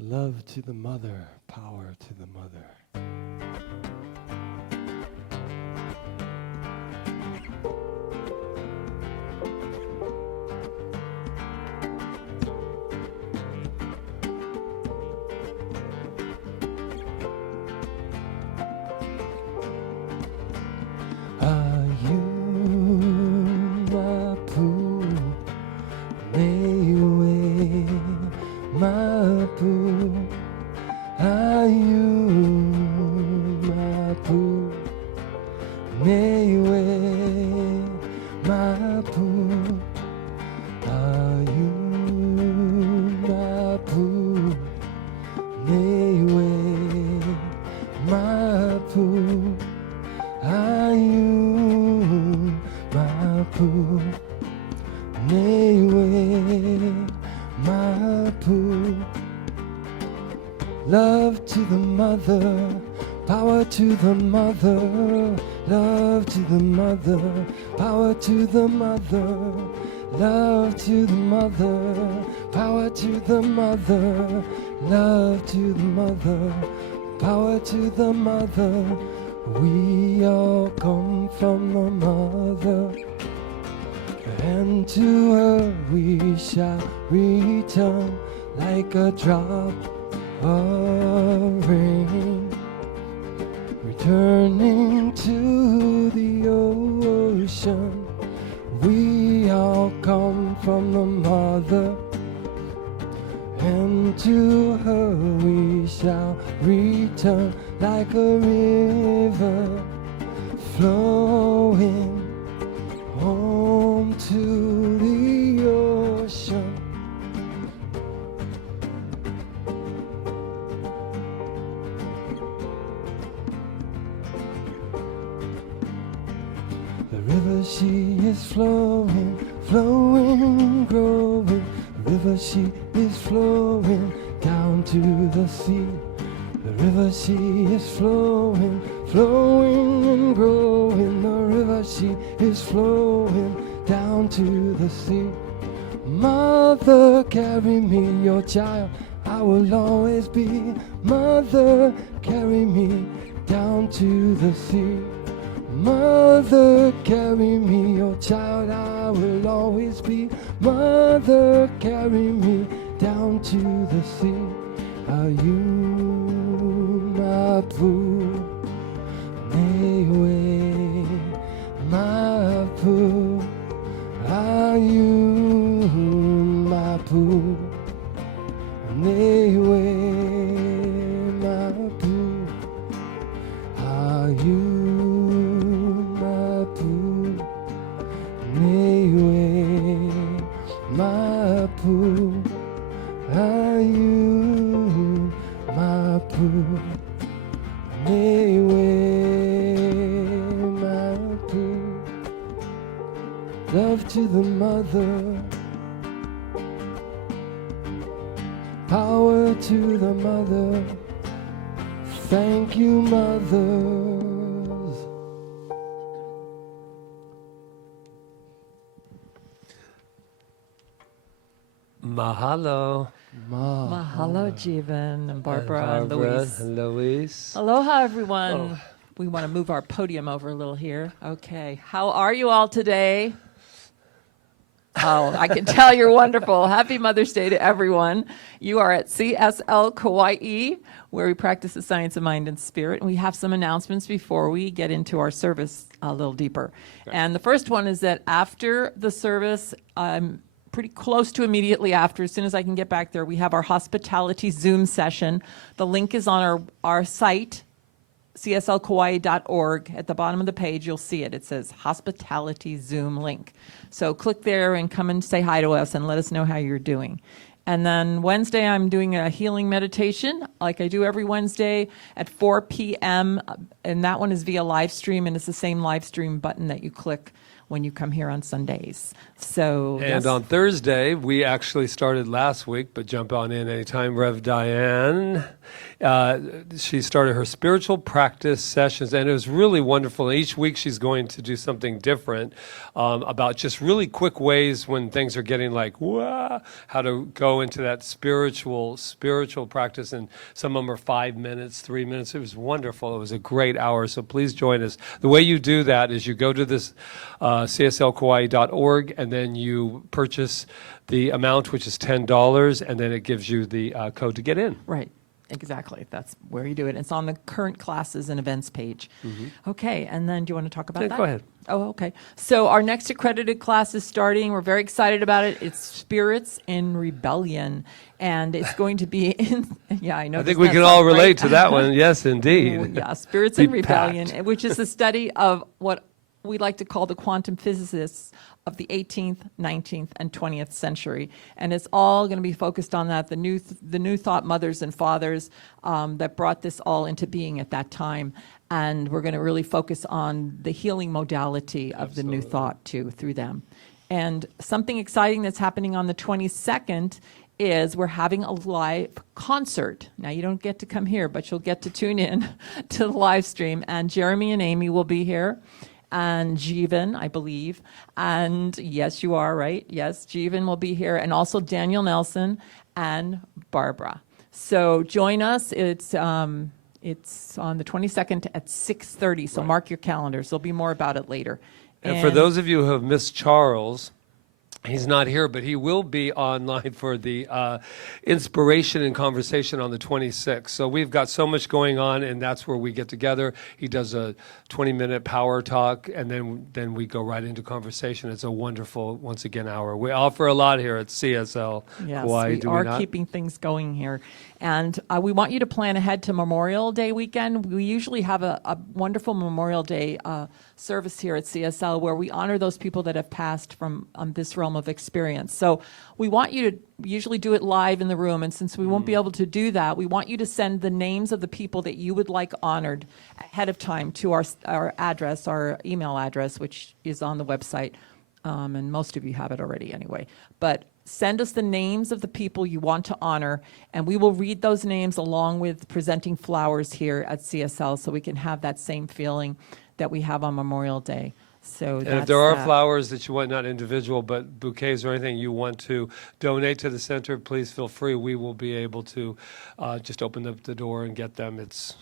Love to the mother, power to the mother. Are you my poo? Newe, my poo. Are you my poo? Newe, my poo. Are you my poo? Newe, my poo. Are you my poo? Newe, my poo. Love to the mother, power to the mother. Love to the mother, power to the mother. Love to the mother, power to the mother. Love to the mother, power to the mother. We all come from the mother, and to her we shall return like a drop of rain, returning to the ocean. We all come from the mother, and to her we shall return like a river flowing home to the ocean. The river she is flowing, flowing, growing. The river she is flowing down to the sea. The river she is flowing, flowing and growing. The river she is flowing down to the sea. Mother, carry me, your child, I will always be. Mother, carry me down to the sea. Mother, carry me, your child, I will always be. Mother, carry me down to the sea. Are you my poo? Newe, my poo. Are you my poo? Newe, my poo. Are you my poo? Newe, my poo. Are you my poo? Newe, my poo. Love to the mother, power to the mother. Thank you, mothers. Mahalo. Mahalo, Jeevan and Barbara and Luis. And Luis. Aloha, everyone. We want to move our podium over a little here. Okay. How are you all today? Oh, I can tell you're wonderful. Happy Mother's Day to everyone. You are at CSL Kauai, where we practice the science of mind and spirit. And we have some announcements before we get into our service a little deeper. And the first one is that after the service, pretty close to immediately after, as soon as I can get back there, we have our hospitality Zoom session. The link is on our site, cslkauai.org. At the bottom of the page, you'll see it. It says Hospitality Zoom link. So click there and come and say hi to us and let us know how you're doing. And then Wednesday, I'm doing a healing meditation like I do every Wednesday at 4 p.m. And that one is via live stream, and it's the same live stream button that you click when you come here on Sundays. So And yes. on Thursday, we actually started last week, but jump on in anytime. Rev Diane, she started her spiritual practice sessions, and it was really wonderful. Each week she's going to do something different about just really quick ways when things are getting like, wah, how to go into that spiritual practice. And some of them are 5 minutes, 3 minutes. It was wonderful. It was a great hour. So please join us. The way you do that is you go to this CSLKauai.org, and then you purchase the amount, which is $10, and then it gives you the code to get in. Right. Exactly. That's where you do it. It's on the current classes and events page. Okay. And then do you want to talk about Yeah, that? go ahead. Oh, okay. So our next accredited class is starting. We're very excited about it. It's Spirits in Rebellion. And it's going to be in, yeah, I know. I think doesn't we that can sound all great? relate to that one. Yes, Oh, indeed. yeah, Spirits Be in Rebellion, packed. which is the study of what we like to call the quantum physicists of the 18th, 19th, and 20th century. And it's all going to be focused on that, the new thought mothers and fathers that brought this all into being at that time. And we're going to really focus on the healing modality of the new thought, too, through them. And something exciting that's happening on the 22nd is we're having a live concert. Now, you don't get to come here, but you'll get to tune in to the live stream. And Jeremy and Amy will be here. And Jeevan, I believe. And yes, you are right. Yes, Jeevan will be here. And also Daniel Nelson and Barbara. So join us. It's on the 22nd at 6:30. So mark your calendars. There'll be more about it later. And for those of you who have missed Charles, he's not here, but he will be online for the inspiration and conversation on the 26th. So we've got so much going on, and that's where we get together. He does a 20-minute power talk, and then we go right into conversation. It's a wonderful, once again, hour. We offer a lot here at CSL Kauai, we do are we not? keeping things going here. And we want you to plan ahead to Memorial Day weekend. We usually have a wonderful Memorial Day service here at CSL where we honor those people that have passed from this realm of experience. So we want you to usually do it live in the room. And since we won't be able to do that, we want you to send the names of the people that you would like honored ahead of time to our address, our email address, which is on the website. And most of you have it already anyway. But send us the names of the people you want to honor, and we will read those names along with presenting flowers here at CSL so we can have that same feeling that we have on Memorial Day. So And if there are flowers that you want, not individual, but bouquets or anything you want to donate to the center, please feel free. We will be able to just open up the door and get them. It's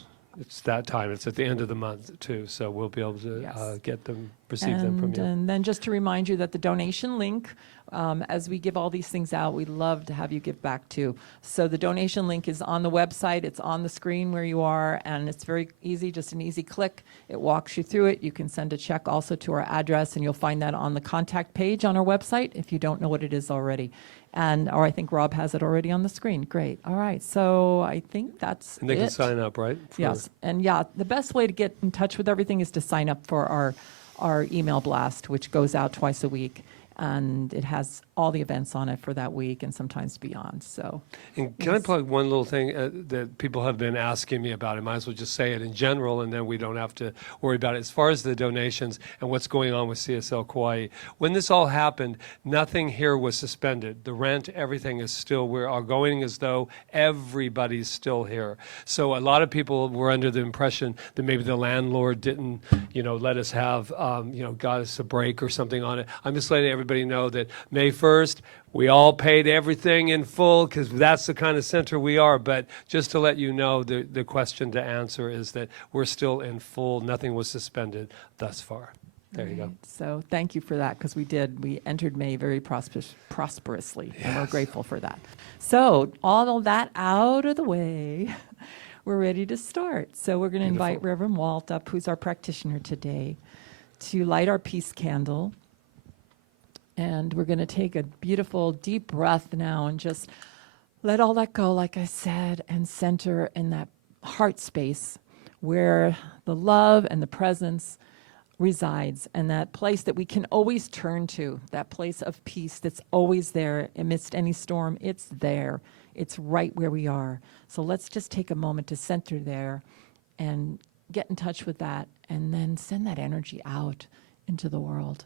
that time. It's at the end of the month, too, so we'll be able to get them, receive them from you. And then just to remind you that the donation link, as we give all these things out, we'd love to have you give back too. So the donation link is on the website. It's on the screen where you are, and it's very easy, just an easy click. It walks you through it. You can send a check also to our address, and you'll find that on the contact page on our website if you don't know what it is already. Or I think Rob has it already on the screen. Great. All right. So I think that's And they can it. sign up, right? Yes. And the best way to get in touch with everything is to sign up for our email blast, which goes out twice a week. And it has all the events on it for that week and sometimes beyond. So, And can I plug one little thing that people have been asking me about? I might as well just say it in general, and then we don't have to worry about it. As far as the donations and what's going on with CSL Kauai, when this all happened, nothing here was suspended. The rent, everything is still, we are going as though everybody's still here. So a lot of people were under the impression that maybe the landlord didn't, let us have, got us a break or something on it. I'm just letting everybody know that May 1st, we all paid everything in full because that's the kind of center we are. But just to let you know, the question to answer is that we're still in full. Nothing was suspended thus far. There you go. So thank you for that, because we entered May very prosperously, and we're grateful for that. So all of that out of the way, we're ready to start. So we're going to invite Reverend Walt up, who's our practitioner today, to light our peace candle. And we're going to take a beautiful deep breath now and just let all that go, like I said, and center in that heart space where the love and the presence resides, and that place that we can always turn to, that place of peace that's always there amidst any storm. It's there. It's right where we are. So let's just take a moment to center there and get in touch with that, and then send that energy out into the world.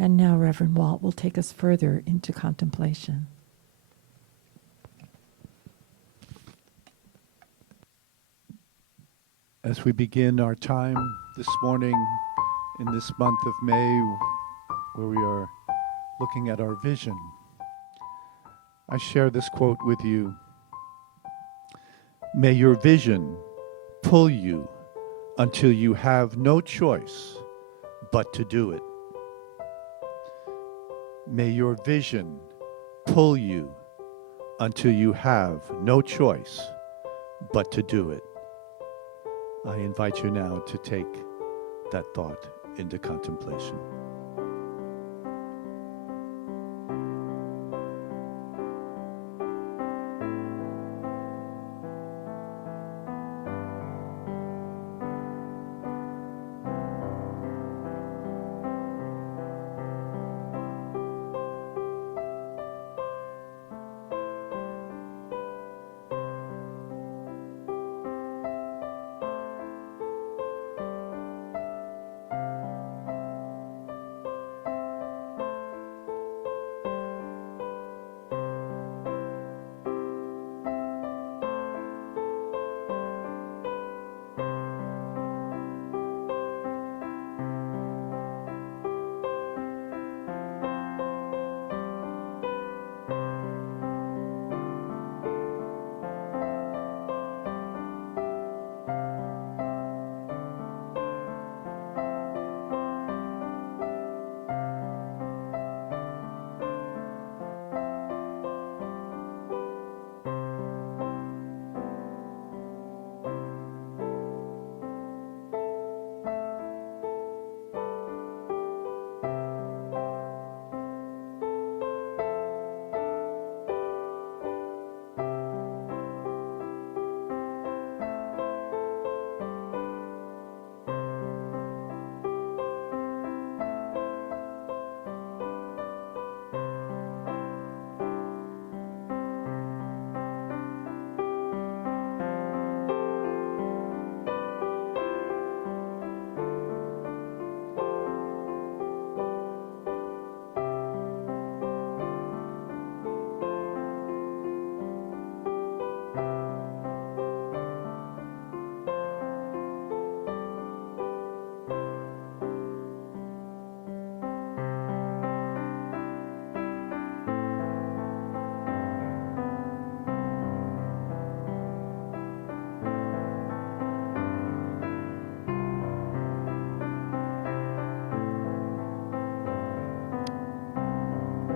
And now Reverend Walt will take us further into contemplation. As we begin our time this morning in this month of May, where we are looking at our vision, I share this quote with you. May your vision pull you until you have no choice but to do it. May your vision pull you until you have no choice but to do it. I invite you now to take that thought into contemplation.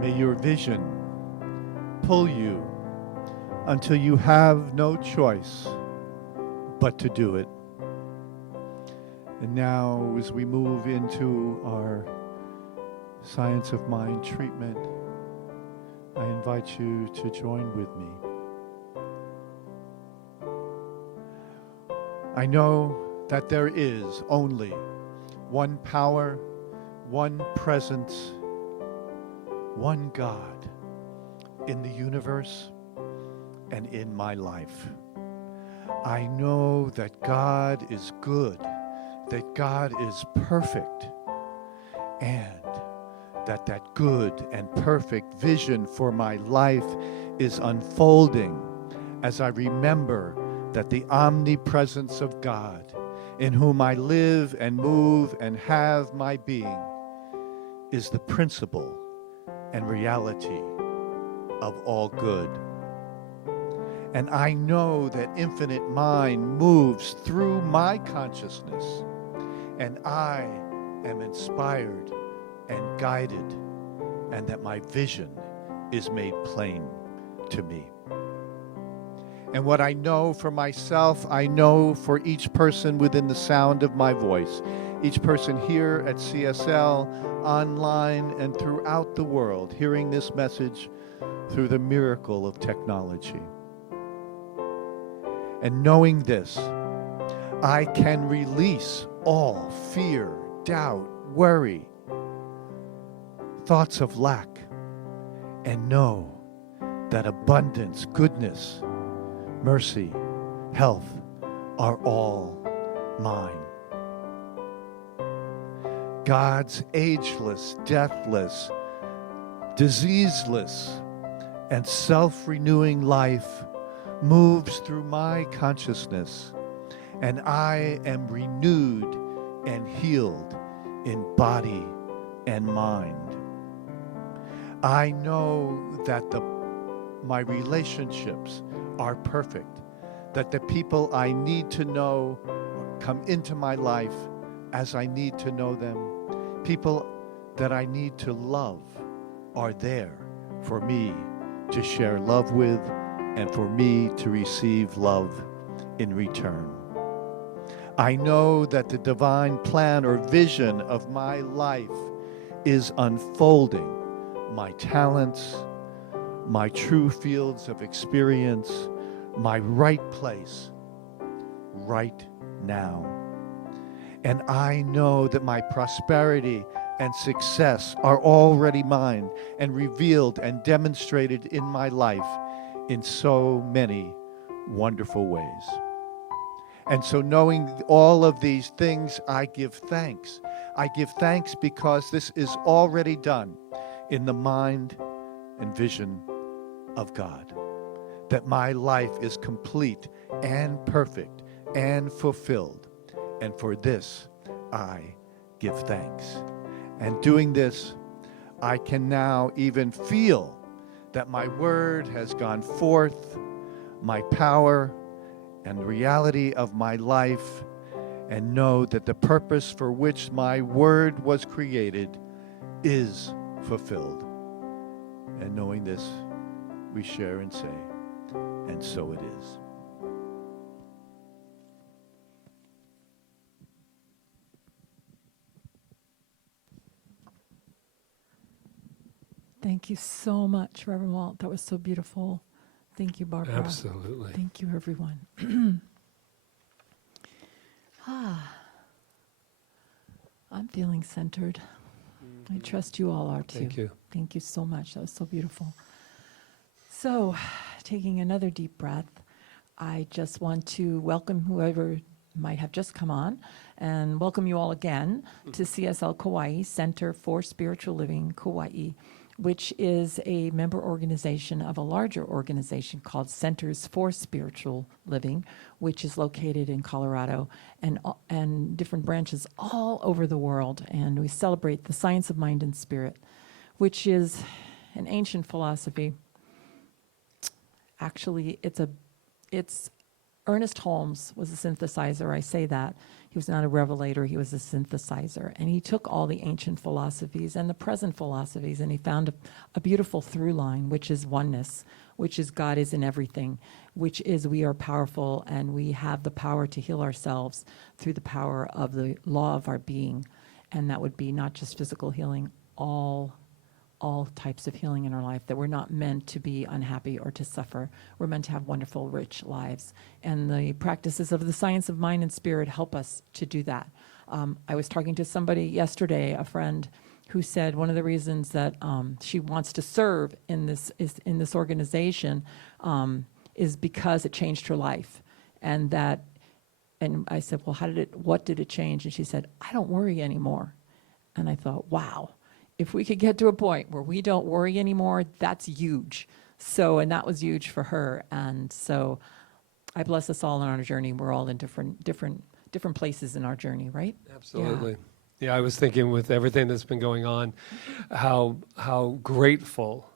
May your vision pull you until you have no choice but to do it. And now, as we move into our Science of Mind treatment, I invite you to join with me. I know that there is only one power, one presence, one God in the universe and in my life. I know that God is good, that God is perfect, and that good and perfect vision for my life is unfolding as I remember that the omnipresence of God in whom I live and move and have my being, is the principle and reality of all good. And I know that infinite mind moves through my consciousness, and I am inspired and guided, and that my vision is made plain to me. And what I know for myself, I know for each person within the sound of my voice, each person here at CSL, online, and throughout the world, hearing this message through the miracle of technology. And knowing this, I can release all fear, doubt, worry, thoughts of lack, and know that abundance, goodness, mercy, health are all mine. God's ageless, deathless, diseaseless, and self-renewing life moves through my consciousness, and I am renewed and healed in body and mind. I know that my relationships are perfect, that the people I need to know come into my life as I need to know them. People that I need to love are there for me to share love with and for me to receive love in return. I know that the divine plan or vision of my life is unfolding my talents, my true fields of experience, my right place, right now. And I know that my prosperity and success are already mine and revealed and demonstrated in my life in so many wonderful ways. And so knowing all of these things, I give thanks. I give thanks because this is already done in the mind and vision of God. That my life is complete and perfect and fulfilled. And for this, I give thanks. And doing this, I can now even feel that my word has gone forth, my power and the reality of my life, and know that the purpose for which my word was created is fulfilled. And knowing this, we share and say, and so it is. Thank you so much, Reverend Walt. That was so beautiful. Thank you, Barbara. Absolutely. Thank you, everyone. I'm feeling centered. I trust you all are too. Thank you. Thank you so much. That was so beautiful. So, taking another deep breath, I just want to welcome whoever might have just come on and welcome you all again to CSL Kauai, Center for Spiritual Living Kauai, which is a member organization of a larger organization called Centers for Spiritual Living, which is located in Colorado and different branches all over the world. And we celebrate the science of mind and spirit, which is an ancient philosophy. Actually, it's Ernest Holmes was a synthesizer. I say that. He was not a revelator, he was a synthesizer. And he took all the ancient philosophies and the present philosophies, and he found a beautiful through line, which is oneness, which is God is in everything, which is we are powerful and we have the power to heal ourselves through the power of the law of our being. And that would be not just physical healing, all types of healing in our life, that we're not meant to be unhappy or to suffer. We're meant to have wonderful, rich lives. And the practices of the science of mind and spirit help us to do that. I was talking to somebody yesterday, a friend, who said one of the reasons that she wants to serve in this organization is because it changed her life. And I said, well, what did it change? And she said, I don't worry anymore. And I thought, wow. If we could get to a point where we don't worry anymore, that's huge. And that was huge for her. And so I bless us all on our journey. We're all in different different places in our journey, right? Absolutely. Yeah, I was thinking with everything that's been going on, how grateful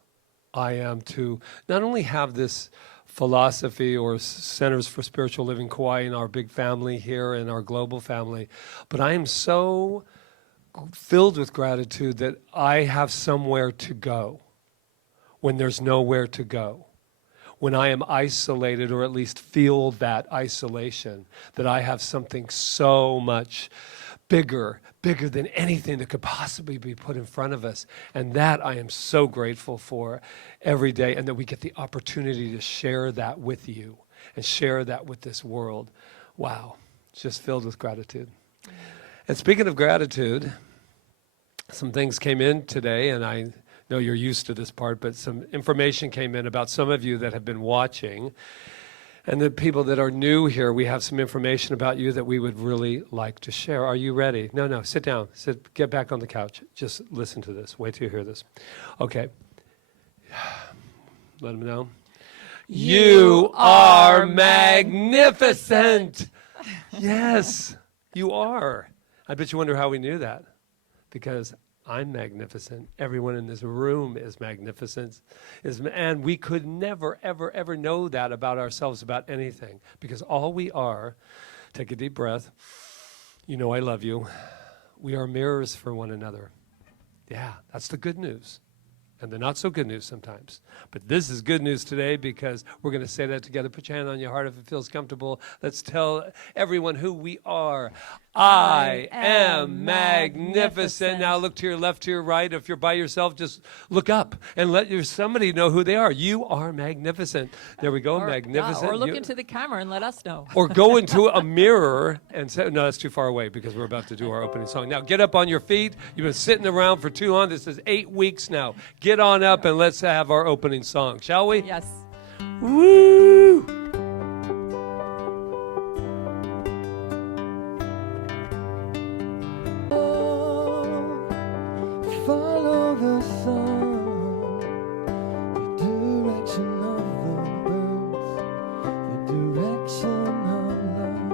I am to not only have this philosophy or Centers for Spiritual Living Kauai in our big family here and our global family, but I am so filled with gratitude that I have somewhere to go when there's nowhere to go. When I am isolated, or at least feel that isolation, that I have something so much bigger than anything that could possibly be put in front of us. And that I am so grateful for every day, and that we get the opportunity to share that with you and share that with this world. Wow, it's just filled with gratitude. And speaking of gratitude, some things came in today, and I know you're used to this part, but some information came in about some of you that have been watching. And the people that are new here, we have some information about you that we would really like to share. Are you ready? No, sit down. Get back on the couch. Just listen to this. Wait till you hear this. Okay. Let them know. You are magnificent. Yes, you are. I bet you wonder how we knew that. Because I'm magnificent. Everyone in this room is magnificent. And we could never, ever, ever know that about ourselves, about anything. Because all we are, take a deep breath, you know I love you. We are mirrors for one another. Yeah, that's the good news. And the not so good news sometimes. But this is good news today, because we're going to say that together. Put your hand on your heart if it feels comfortable. Let's tell everyone who we are. I am magnificent. Now look to your left, to your right. If you're by yourself, just look up and let somebody know who they are. You are magnificent. There we go, magnificent. Or look into the camera and let us know. Or go into a mirror and say, no, that's too far away, because we're about to do our opening song. Now get up on your feet. You've been sitting around for too long. This is 8 weeks now. Get on up and let's have our opening song, shall we? Yes. Woo! Follow the sun, the direction of the birds, the direction of love.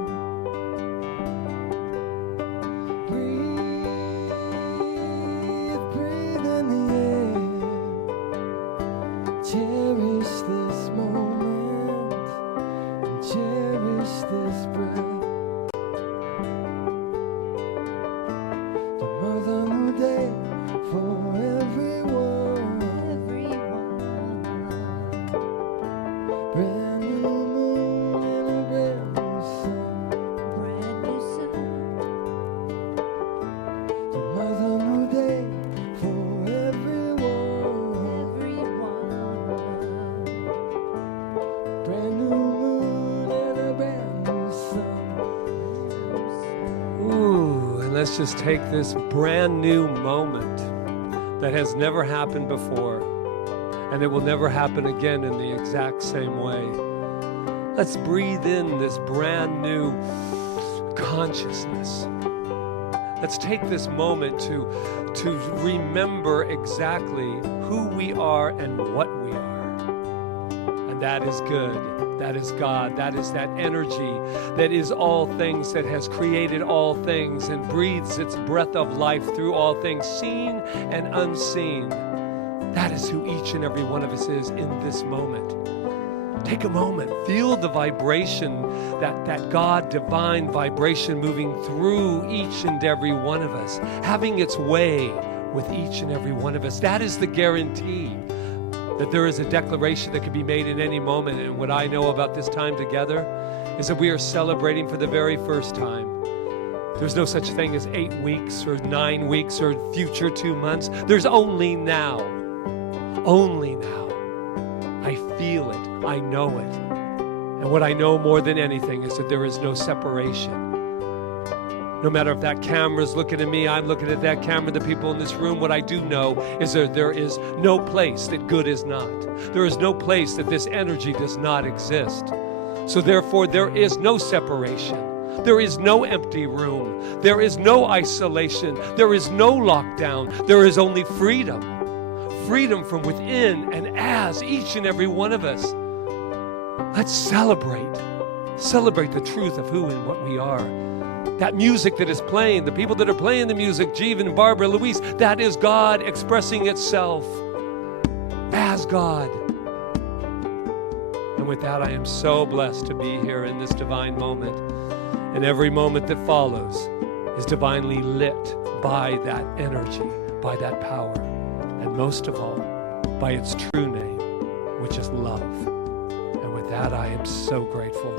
Breathe in the air. Cherish this moment and cherish this breath. The mother new day for everyone. Brand new moon and a brand new sun. The mother new day for everyone. Brand new moon and a brand new sun. Ooh, and let's just take this brand new moment that has never happened before, and it will never happen again in the exact same way. Let's breathe in this brand new consciousness. Let's take this moment to remember exactly who we are and what we are. And that is good. That is God. That is that energy that is all things, that has created all things and breathes its breath of life through all things, seen and unseen. That is who each and every one of us is in this moment. Take a moment. Feel the vibration, that God divine vibration moving through each and every one of us, having its way with each and every one of us. That is the guarantee. That there is a declaration that can be made in any moment. And what I know about this time together is that we are celebrating for the very first time. There's no such thing as 8 weeks or 9 weeks or future 2 months. There's only now. Only now. I feel it. I know it. And what I know more than anything is that there is no separation. No matter if that camera's looking at me, I'm looking at that camera, the people in this room, what I do know is that there is no place that good is not. There is no place that this energy does not exist. So therefore, there is no separation. There is no empty room. There is no isolation. There is no lockdown. There is only freedom. Freedom from within and as each and every one of us. Let's celebrate. Celebrate the truth of who and what we are. That music that is playing, the people that are playing the music, Jeevan, Barbara, Luis, that is God expressing itself as God. And with that, I am so blessed to be here in this divine moment. And every moment that follows is divinely lit by that energy, by that power, and most of all, by its true name, which is love. And with that, I am so grateful.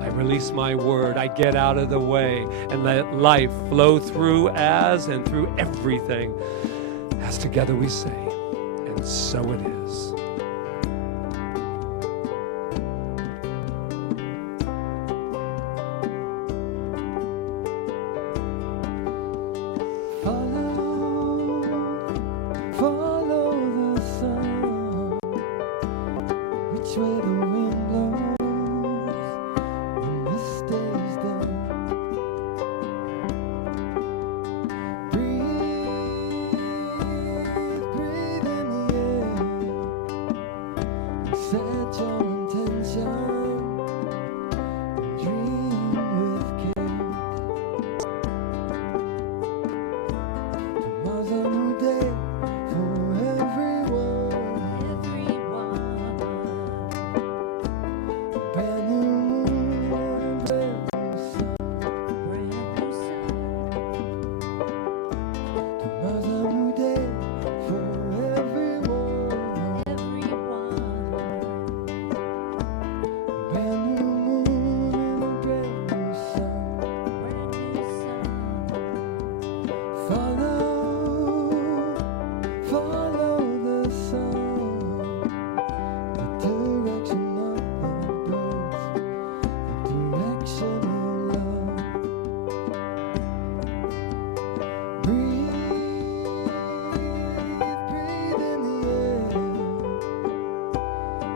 I release my word. I get out of the way and let life flow through as and through everything, as together we say, and so it is. Follow the sun, which way the wind blows when this day is done. Breathe in the air, and set your intention, and dream with care. Tomorrow's a new day for everyone. Brand new moon and brand new sun. Tomorrow's a new day for everyone. Brand new moon and a brand new sun. Follow the sun, the direction of the birds, the direction of love. Breathe in the air.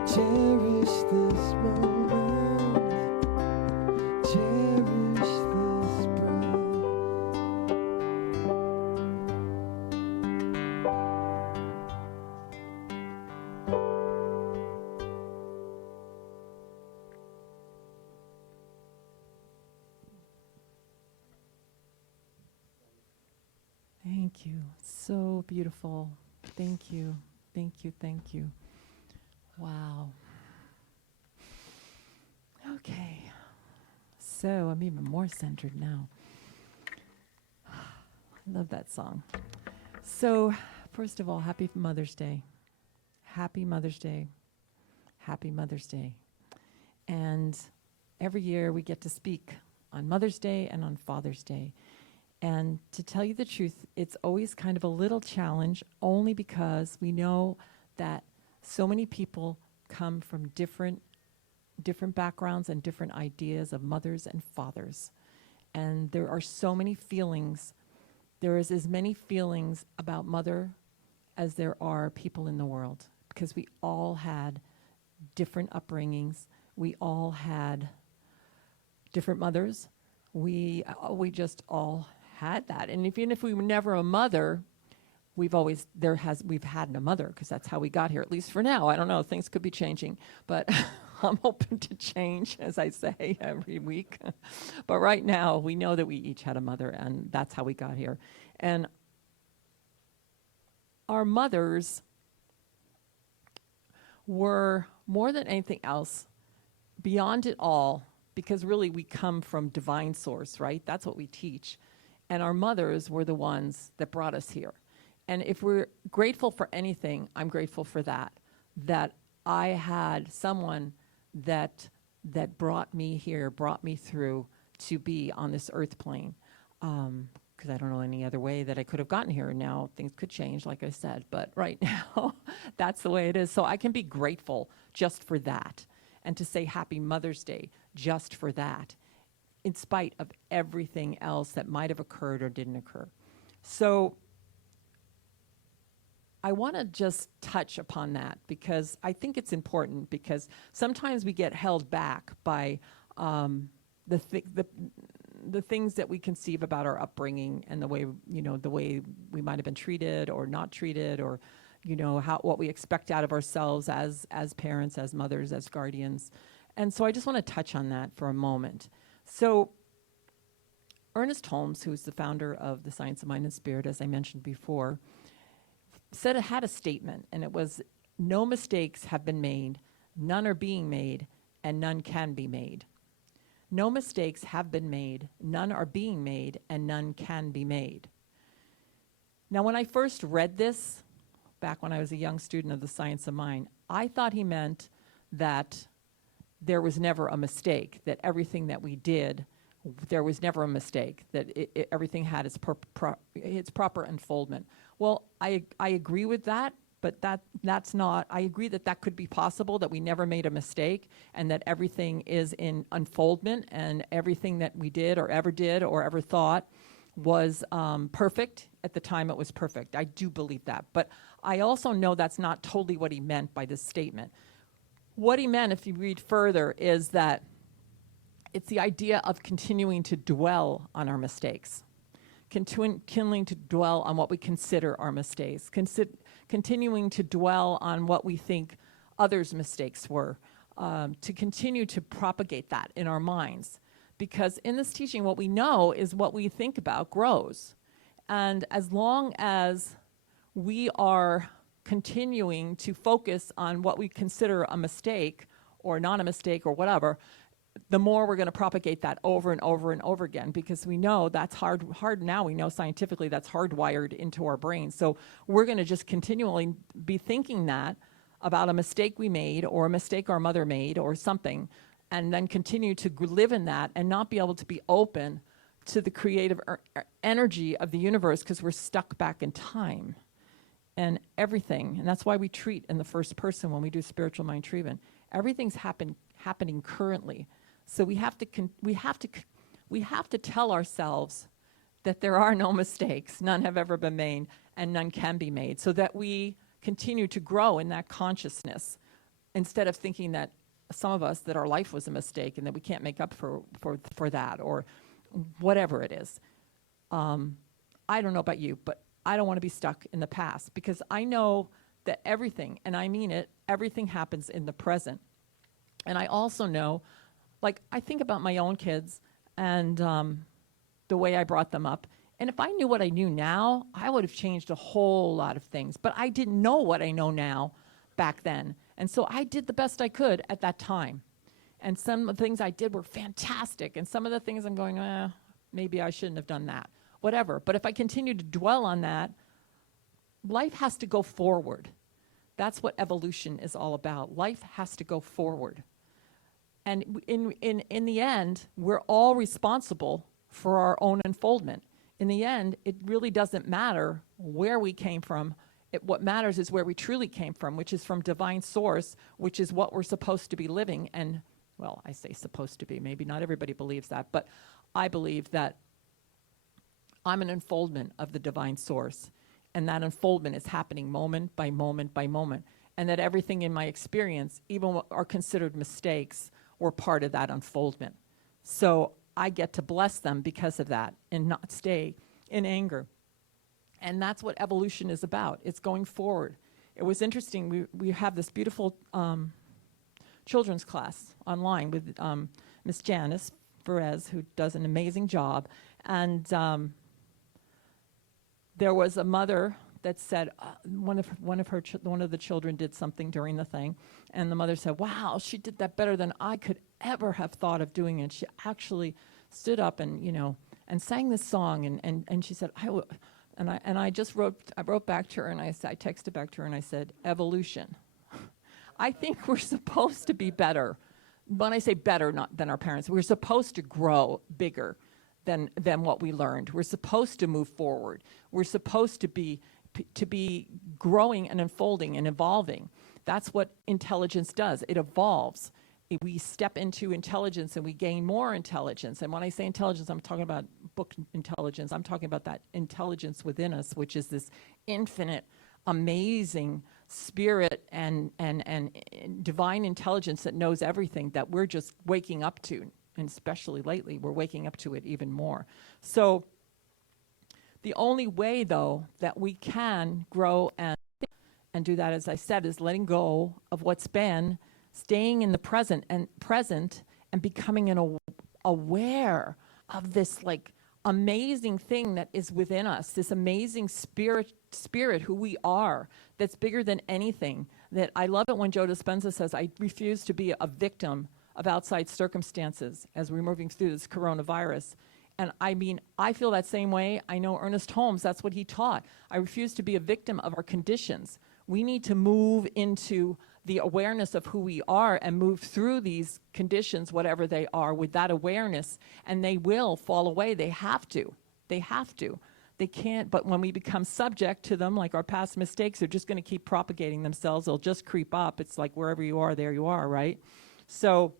Cherish this moment. Cherish this breath. Thank you. So beautiful. Thank you. Thank you. Thank you. Wow. Okay. So I'm even more centered now. I love that song. So, first of all, happy Mother's Day. Happy Mother's Day. Happy Mother's Day. And every year we get to speak on Mother's Day and on Father's Day. And to tell you the truth, it's always kind of a little challenge, only because we know that so many people come from different backgrounds and different ideas of mothers and fathers. And there are so many feelings. There is as many feelings about mother as there are people in the world, because we all had different upbringings. We all had different mothers. We just all had that. And even if we were never a mother, we've had a mother, because that's how we got here, at least for now. I don't know, things could be changing, but I'm open to change, as I say every week. But right now, we know that we each had a mother, and that's how we got here. And our mothers were, more than anything else, beyond it all, because really we come from divine source, right? That's what we teach. And our mothers were the ones that brought us here. And if we're grateful for anything, I'm grateful for that I had someone that brought me here, brought me through to be on this earth plane. Because I don't know any other way that I could have gotten here. Now things could change, like I said, but right now, that's the way it is. So I can be grateful just for that, and to say Happy Mother's Day just for that, in spite of everything else that might have occurred or didn't occur. So I want to just touch upon that, because I think it's important, because sometimes we get held back by the things that we conceive about our upbringing, and the way we might have been treated or not treated, or what we expect out of ourselves as parents, as mothers, as guardians. And so I just want to touch on that for a moment. So Ernest Holmes, who's the founder of the Science of Mind and Spirit, as I mentioned before, had a statement, and it was, no mistakes have been made, none are being made, and none can be made. No mistakes have been made, none are being made, and none can be made. Now, when I first read this, back when I was a young student of the Science of Mind, I thought he meant that there was never a mistake, that everything that we did, there was never a mistake, that everything had its proper unfoldment. Well, I agree with that, but that's not, I agree that that could be possible, that we never made a mistake, and that everything is in unfoldment, and everything that we did or ever thought was perfect at the time it was perfect. I do believe that. But I also know that's not totally what he meant by this statement. What he meant, if you read further, is that it's the idea of continuing to dwell on our mistakes, continuing to dwell on what we consider our mistakes, continuing to dwell on what we think others' mistakes were, to continue to propagate that in our minds. Because in this teaching, what we know is what we think about grows. And as long as we are continuing to focus on what we consider a mistake or not a mistake or whatever, the more we're going to propagate that over and over and over again, because we know that's hard now. We know scientifically that's hardwired into our brains. So we're going to just continually be thinking that about a mistake we made or a mistake our mother made or something, and then continue to live in that and not be able to be open to the creative energy of the universe, because we're stuck back in time and everything. And that's why we treat in the first person when we do spiritual mind treatment. Everything's happening currently. So we have to tell ourselves that there are no mistakes, none have ever been made, and none can be made, so that we continue to grow in that consciousness, instead of thinking that some of us, that our life was a mistake and that we can't make up for that, or whatever it is. I don't know about you, but I don't want to be stuck in the past, because I know that everything, and I mean it, everything happens in the present. And I also know, like, I think about my own kids and the way I brought them up. And if I knew what I knew now, I would have changed a whole lot of things. But I didn't know what I know now back then. And so I did the best I could at that time. And some of the things I did were fantastic. And some of the things I'm going, maybe I shouldn't have done that. Whatever. But if I continue to dwell on that, life has to go forward. That's what evolution is all about. Life has to go forward. And in the end, we're all responsible for our own unfoldment. In the end, it really doesn't matter where we came from. What matters is where we truly came from, which is from divine source, which is what we're supposed to be living. And, well, I say supposed to be. Maybe not everybody believes that, but I believe that I'm an unfoldment of the divine source. And that unfoldment is happening moment by moment by moment. And that everything in my experience, even what are considered mistakes, were part of that unfoldment. So I get to bless them because of that and not stay in anger. And that's what evolution is about. It's going forward. It was interesting. We have this beautiful children's class online with Miss Janice Perez, who does an amazing job. And there was a mother that said one of the children did something during the thing, and the mother said, "Wow, she did that better than I could ever have thought of doing it." She actually stood up and and sang this song, and she said, I wrote back to her, and I texted back to her, and I said, evolution. I think we're supposed to be better. When I say better, not than our parents, we're supposed to grow bigger than what we learned. We're supposed to move forward. We're supposed to be growing and unfolding and evolving. That's what intelligence does. It evolves. We step into intelligence and we gain more intelligence. And when I say intelligence, I'm talking about book intelligence. I'm talking about that intelligence within us, which is this infinite, amazing spirit and divine intelligence that knows everything, that we're just waking up to. And especially lately, we're waking up to it even more. So the only way, though, that we can grow and do that, as I said, is letting go of what's been, staying in the present and becoming aware of this, like, amazing thing that is within us, this amazing spirit who we are, that's bigger than anything. That I love it when Joe Dispenza says, I refuse to be a victim of outside circumstances as we're moving through this coronavirus. And I mean, I feel that same way. I know Ernest Holmes, that's what he taught. I refuse to be a victim of our conditions. We need to move into the awareness of who we are and move through these conditions, whatever they are, with that awareness, and they will fall away. They have to. They have to. They can't, but when we become subject to them, like our past mistakes, they're just going to keep propagating themselves. They'll just creep up. It's like wherever you are, there you are, right? So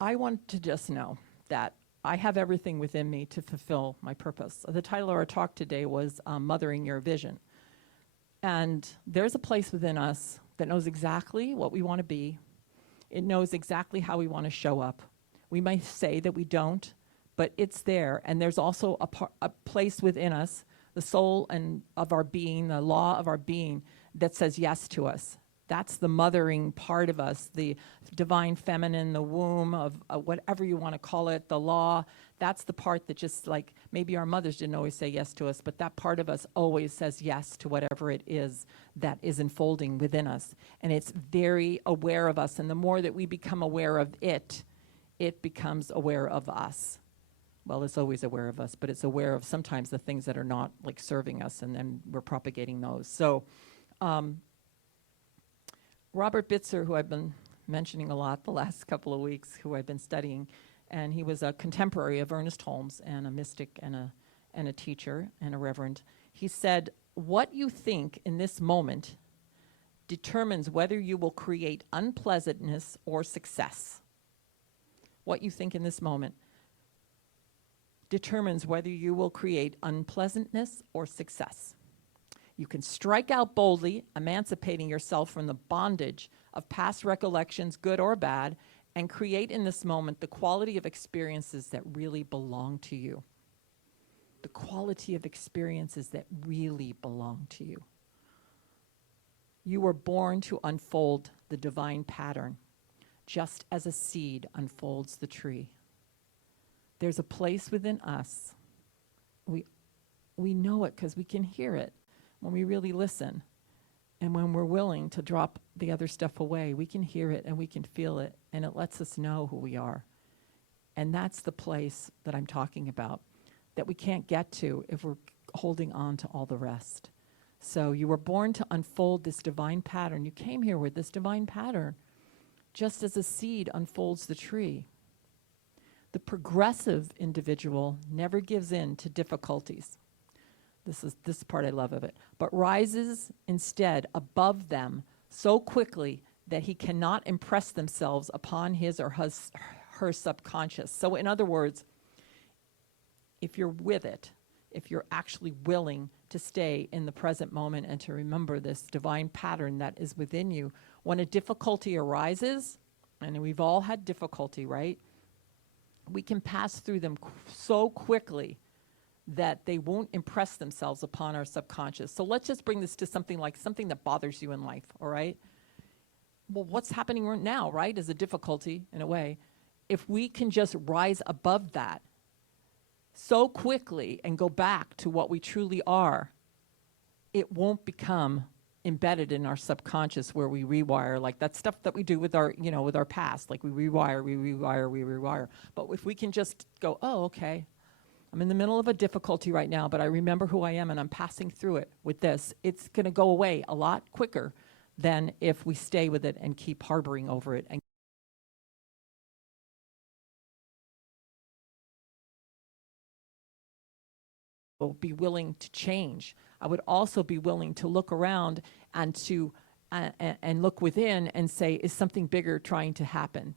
I want to just know that I have everything within me to fulfill my purpose. The title of our talk today was Mothering Your Vision. And there's a place within us that knows exactly what we want to be. It knows exactly how we want to show up. We might say that we don't, but it's there. And there's also a place within us, the soul and of our being, the law of our being, that says yes to us. That's the mothering part of us, the divine feminine, the womb of whatever you want to call it, the law. That's the part that just like, maybe our mothers didn't always say yes to us, but that part of us always says yes to whatever it is that is unfolding within us. And it's very aware of us. And the more that we become aware of it, it becomes aware of us. Well, it's always aware of us, but it's aware of sometimes the things that are not like serving us, and then we're propagating those. So, Robert Bitzer, who I've been mentioning a lot the last couple of weeks, who I've been studying, and he was a contemporary of Ernest Holmes and a mystic and a teacher and a reverend. He said, what you think in this moment determines whether you will create unpleasantness or success. What you think in this moment determines whether you will create unpleasantness or success. You can strike out boldly, emancipating yourself from the bondage of past recollections, good or bad, and create in this moment the quality of experiences that really belong to you. The quality of experiences that really belong to you. You were born to unfold the divine pattern, just as a seed unfolds the tree. There's a place within us. We know it because we can hear it. When we really listen, and when we're willing to drop the other stuff away, we can hear it and we can feel it, and it lets us know who we are. And that's the place that I'm talking about, that we can't get to if we're holding on to all the rest. So you were born to unfold this divine pattern. You came here with this divine pattern, just as a seed unfolds the tree. The progressive individual never gives in to difficulties. This part I love of it, but rises instead above them so quickly that he cannot impress themselves upon his or her subconscious. So in other words, if you're with it, if you're actually willing to stay in the present moment and to remember this divine pattern that is within you, when a difficulty arises, and we've all had difficulty, right? We can pass through them so quickly that they won't impress themselves upon our subconscious. So let's just bring this to something like something that bothers you in life, all right? Well, what's happening right now, right, is a difficulty in a way. If we can just rise above that so quickly and go back to what we truly are, it won't become embedded in our subconscious where we rewire, like that stuff that we do with our, with our past, like we rewire. But if we can just go, oh, okay, I'm in the middle of a difficulty right now, but I remember who I am and I'm passing through it with this. It's going to go away a lot quicker than if we stay with it and keep harboring over it. And be willing to change. I would also be willing to look around and to and look within and say, is something bigger trying to happen?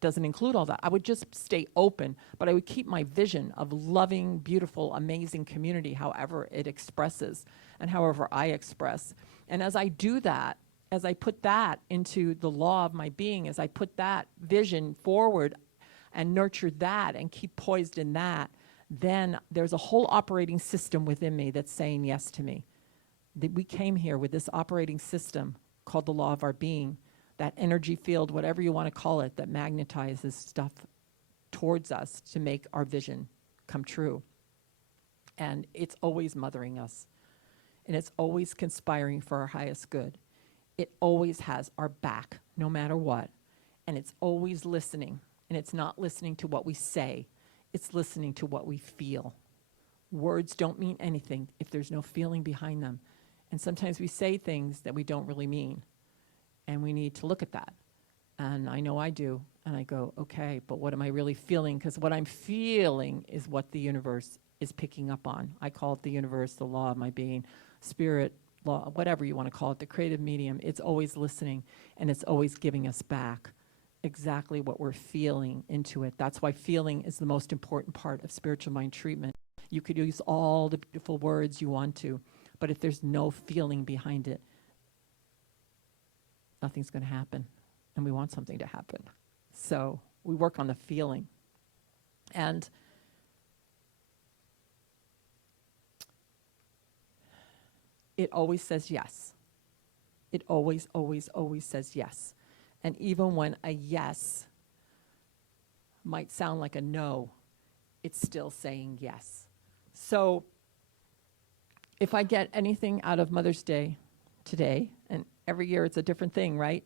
Doesn't include all that. I would just stay open, but I would keep my vision of loving, beautiful, amazing community, however it expresses and however I express. And as I do that, as I put that into the law of my being, as I put that vision forward and nurture that and keep poised in that, then there's a whole operating system within me that's saying yes to me. That we came here with this operating system called the law of our being, that energy field, whatever you want to call it, that magnetizes stuff towards us to make our vision come true. And it's always mothering us. And it's always conspiring for our highest good. It always has our back, no matter what. And it's always listening. And it's not listening to what we say. It's listening to what we feel. Words don't mean anything if there's no feeling behind them. And sometimes we say things that we don't really mean. And we need to look at that. And I know I do. And I go, okay, but what am I really feeling? Because what I'm feeling is what the universe is picking up on. I call it the universe, the law of my being, spirit, law, whatever you want to call it, the creative medium. It's always listening, and it's always giving us back exactly what we're feeling into it. That's why feeling is the most important part of spiritual mind treatment. You could use all the beautiful words you want to, but if there's no feeling behind it, nothing's going to happen. And we want something to happen. So we work on the feeling. And it always says yes. It always, always, always says yes. And even when a yes might sound like a no, it's still saying yes. So if I get anything out of Mother's Day today, and every year it's a different thing, right?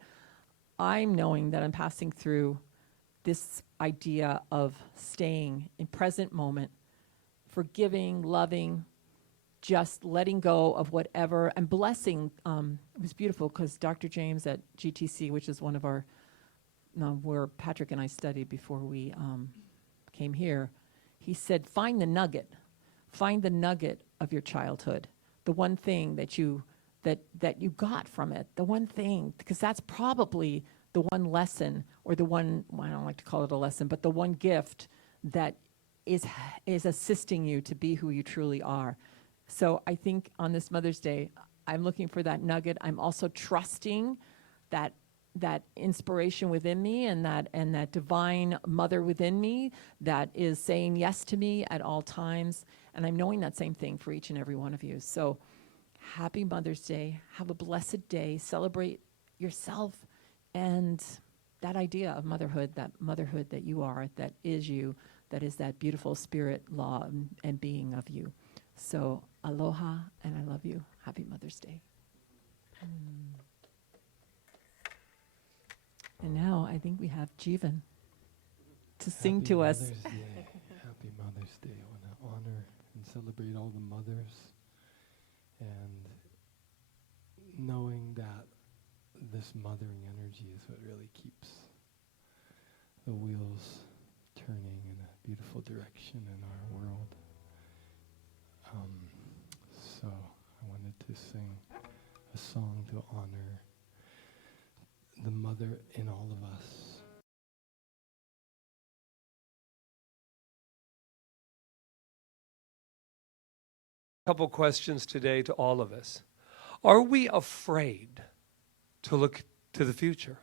I'm knowing that I'm passing through this idea of staying in present moment, forgiving, loving, just letting go of whatever, and blessing. It was beautiful because Dr. James at GTC, which is one of our, where Patrick and I studied before we came here, he said, find the nugget of your childhood, the one thing that you got from it, the one thing, because that's probably the one lesson, or the one, well, I don't like to call it a lesson, but the one gift that is assisting you to be who you truly are. So I think on this Mother's Day, I'm looking for that nugget. I'm also trusting that inspiration within me, and that divine mother within me that is saying yes to me at all times. And I'm knowing that same thing for each and every one of you. So happy Mother's Day. Have a blessed day. Celebrate yourself and that idea of motherhood that you are, that is you, that is that beautiful spirit, law, and being of you. So aloha, and I love you. Happy Mother's Day. And now I think we have Jeevan to sing Happy to us. Mother's Day. Happy Mother's Day. I want to honor and celebrate all the mothers, and knowing that this mothering energy is what really keeps the wheels turning in a beautiful direction in our world. So I wanted to sing a song to honor the mother in all of us. Couple questions today to all of us. Are we afraid to look to the future?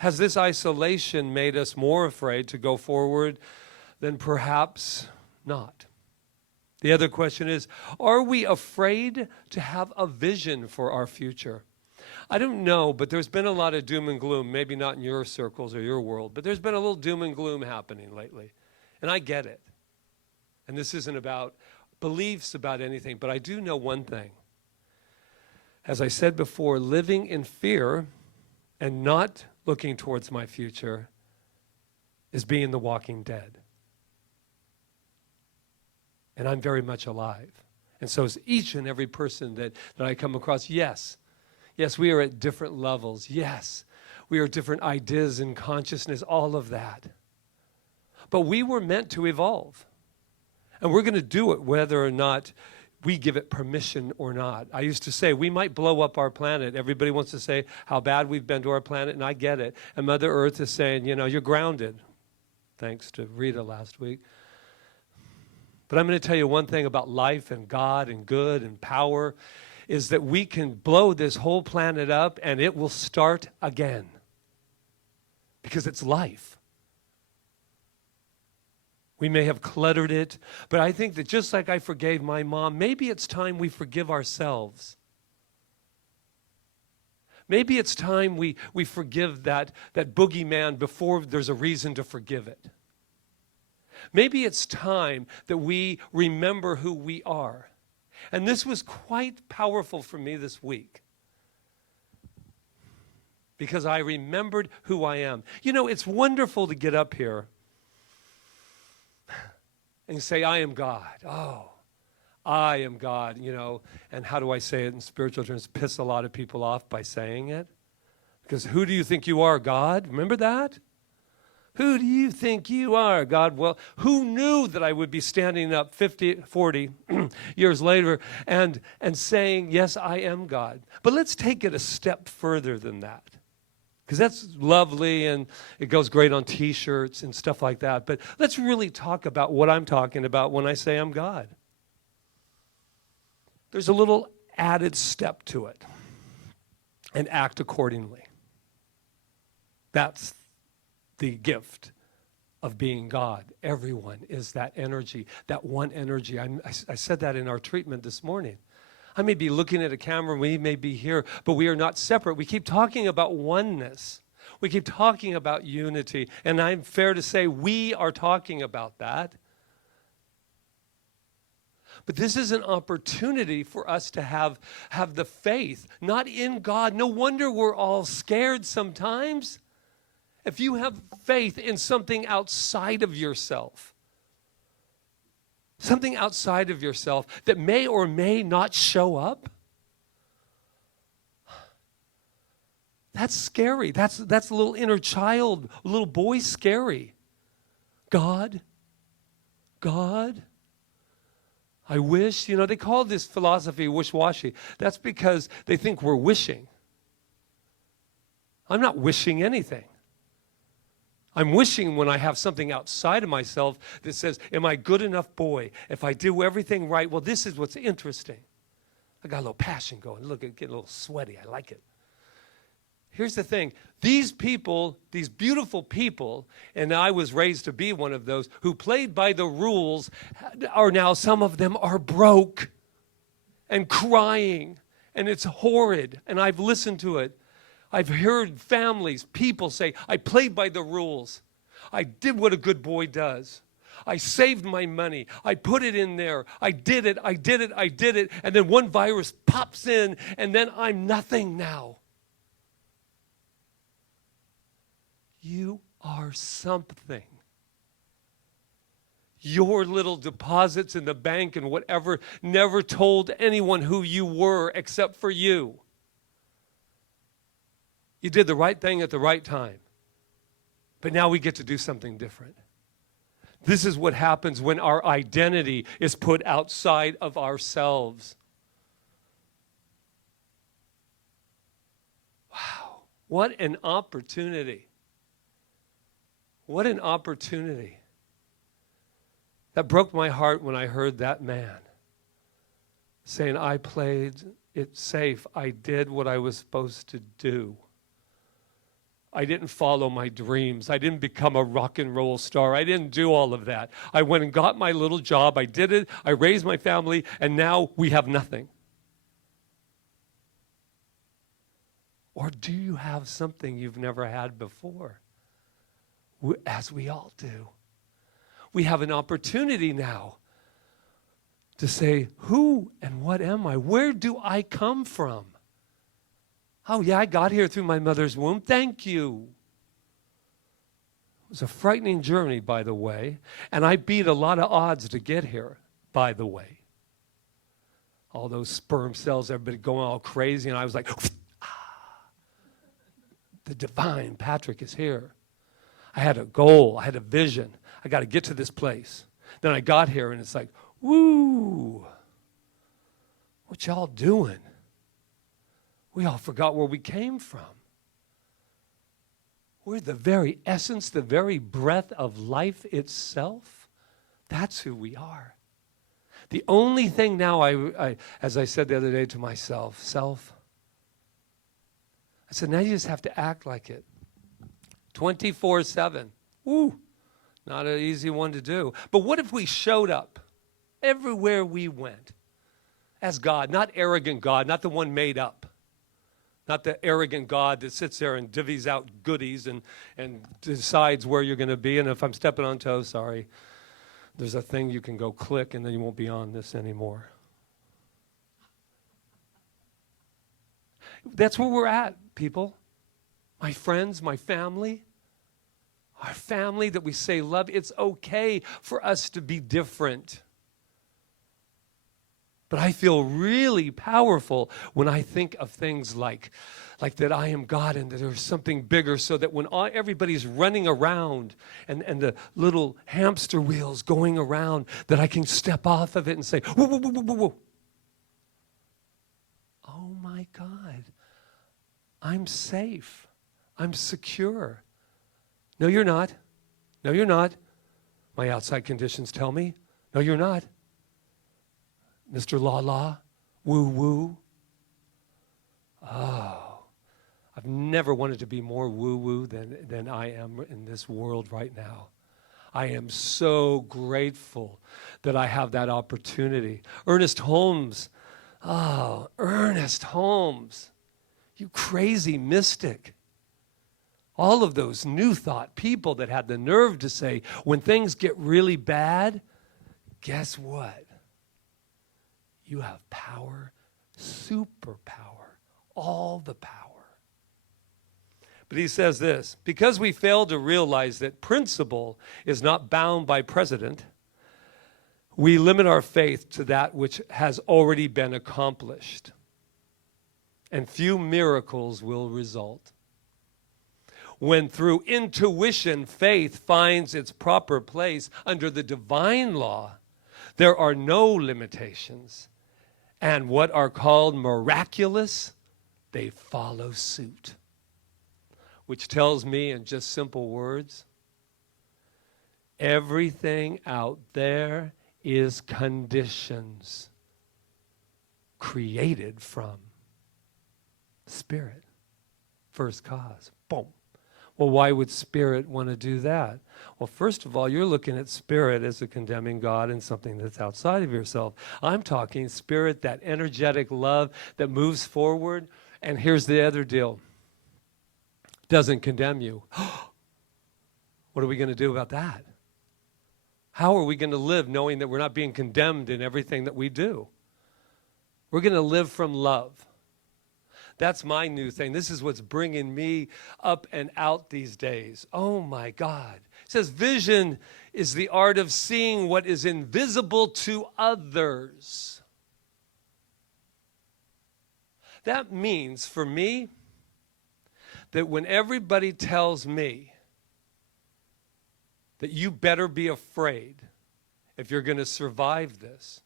Has this isolation made us more afraid to go forward than perhaps not? The other question is, are we afraid to have a vision for our future? I don't know, but there's been a lot of doom and gloom, maybe not in your circles or your world, but there's been a little doom and gloom happening lately. And I get it. And this isn't about beliefs about anything, but I do know one thing. As I said before, living in fear and not looking towards my future is being the walking dead. And I'm very much alive. And so is each and every person that I come across. Yes, we are at different levels. Yes, we are different ideas and consciousness, all of that. But we were meant to evolve. And we're going to do it whether or not we give it permission or not. I used to say, we might blow up our planet. Everybody wants to say how bad we've been to our planet, and I get it. And Mother Earth is saying, you're grounded, thanks to Rita last week. But I'm going to tell you one thing about life and God and good and power, is that we can blow this whole planet up and it will start again. Because it's life. We may have cluttered it, but I think that just like I forgave my mom, maybe it's time we forgive ourselves. Maybe it's time we forgive that boogeyman before there's a reason to forgive it. Maybe it's time that we remember who we are. And this was quite powerful for me this week, because I remembered who I am. You know, it's wonderful to get up here and say, I am God. Oh, I am God, you know. And how do I say it in spiritual terms? Piss a lot of people off by saying it. Because who do you think you are, God? Remember that? Who do you think you are, God? Well, who knew that I would be standing up 40 years later and saying, yes, I am God. But let's take it a step further than that. Because that's lovely and it goes great on T-shirts and stuff like that. But let's really talk about what I'm talking about when I say I'm God. There's a little added step to it. And act accordingly. That's the gift of being God. Everyone is that energy, that one energy. I said that in our treatment this morning. I may be looking at a camera, we may be here, but we are not separate. We keep talking about oneness. We keep talking about unity. And I'm fair to say we are talking about that. But this is an opportunity for us to have the faith, not in God. No wonder we're all scared sometimes. If you have faith in something outside of yourself, something outside of yourself that may or may not show up, that's scary. That's a little inner child, a little boy scary. God, I wish, you know, they call this philosophy wish-washy. That's because they think we're wishing. I'm not wishing anything. I'm wishing when I have something outside of myself that says, am I a good enough boy? If I do everything right, well, this is what's interesting. I got a little passion going. Look, it's getting a little sweaty. I like it. Here's the thing. These people, these beautiful people, and I was raised to be one of those, who played by the rules, are now, some of them are broke and crying, and it's horrid, and I've listened to it. I've heard families, people say, I played by the rules. I did what a good boy does. I saved my money. I put it in there. I did it. And then one virus pops in, and then I'm nothing now. You are something. Your little deposits in the bank and whatever never told anyone who you were except for you. You did the right thing at the right time. But now we get to do something different. This is what happens when our identity is put outside of ourselves. Wow, what an opportunity. What an opportunity. That broke my heart when I heard that man saying, I played it safe. I did what I was supposed to do. I didn't follow my dreams. I didn't become a rock and roll star. I didn't do all of that. I went and got my little job. I did it. I raised my family, and now we have nothing. Or do you have something you've never had before? As we all do. We have an opportunity now to say, who and what am I? Where do I come from? Oh, yeah, I got here through my mother's womb. Thank you. It was a frightening journey, by the way, and I beat a lot of odds to get here, by the way. All those sperm cells have been going all crazy, and I was like, the divine Patrick is here. I had a goal. I had a vision. I got to get to this place. Then I got here, and it's like, woo, what y'all doing? We all forgot where we came from. We're the very essence, the very breath of life itself. That's who we are. The only thing now, I as I said the other day to myself, I said, now you just have to act like it. 24/7. Woo, not an easy one to do. But what if we showed up everywhere we went as God, not arrogant God, not the one made up, Not the arrogant God that sits there and divvies out goodies and decides where you're going to be. And if I'm stepping on toes, sorry, there's a thing you can go click and then you won't be on this anymore. That's where we're at, people. My friends, my family, our family that we say love. It's okay for us to be different. But I feel really powerful when I think of things like that I am God and that there's something bigger, so that when everybody's running around and the little hamster wheels going around, that I can step off of it and say, whoa, whoa, whoa, whoa, whoa. Oh my God, I'm safe. I'm secure. No, you're not. No, you're not. My outside conditions tell me. No, you're not. Mr. La-La, woo-woo. Oh, I've never wanted to be more woo-woo than I am in this world right now. I am so grateful that I have that opportunity. Ernest Holmes, Ernest Holmes, you crazy mystic. All of those New Thought people that had the nerve to say, when things get really bad, guess what? You have power, superpower, all the power. But he says this, because we fail to realize that principle is not bound by precedent, we limit our faith to that which has already been accomplished, and few miracles will result. When through intuition faith finds its proper place under the divine law, there are no limitations. And what are called miraculous, they follow suit. Which tells me in just simple words, everything out there is conditions created from Spirit. First cause. Boom. Well, why would Spirit want to do that? Well, first of all, you're looking at Spirit as a condemning God and something that's outside of yourself. I'm talking Spirit, that energetic love that moves forward. And here's the other deal. Doesn't condemn you. What are we going to do about that? How are we going to live knowing that we're not being condemned in everything that we do? We're going to live from love. That's my new thing. This is what's bringing me up and out these days. Oh my God. It says vision is the art of seeing what is invisible to others. That means for me that when everybody tells me that you better be afraid if you're going to survive this,